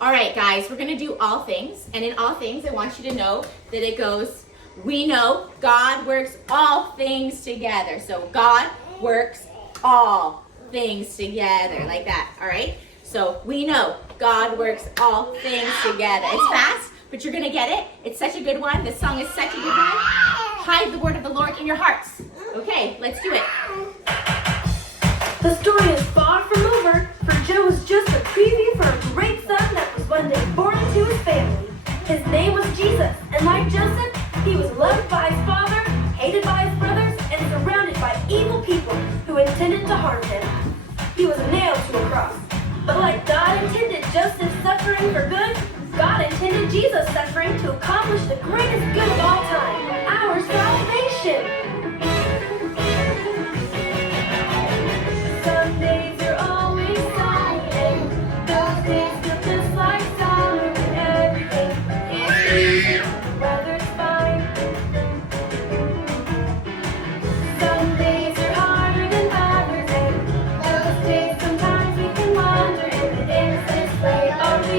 All right, guys, we're going to do all things. And in all things, I want you to know that it goes, we know God works all things together. So God works all things together, like that, all right? So we know God works all things together. It's fast, but you're going to get it. It's such a good one. This song is such a good one. Hide the word of the Lord in your hearts. Okay, let's do it. The story is far from over, for Joe was just a preview for a great son that was one day born into his family. His name was Jesus, and like Joseph, he was loved by his father, hated by his brothers, and surrounded by evil people who intended to harm him. He was nailed to a cross. But like God intended Joseph's suffering for good, God intended Jesus' suffering to accomplish the greatest good of all time, our salvation. Some days are always sunny, and those days feel just like summer when everything is easy, the weather's fine. Some days are harder than others, and those days sometimes we can wonder if the innocence way are we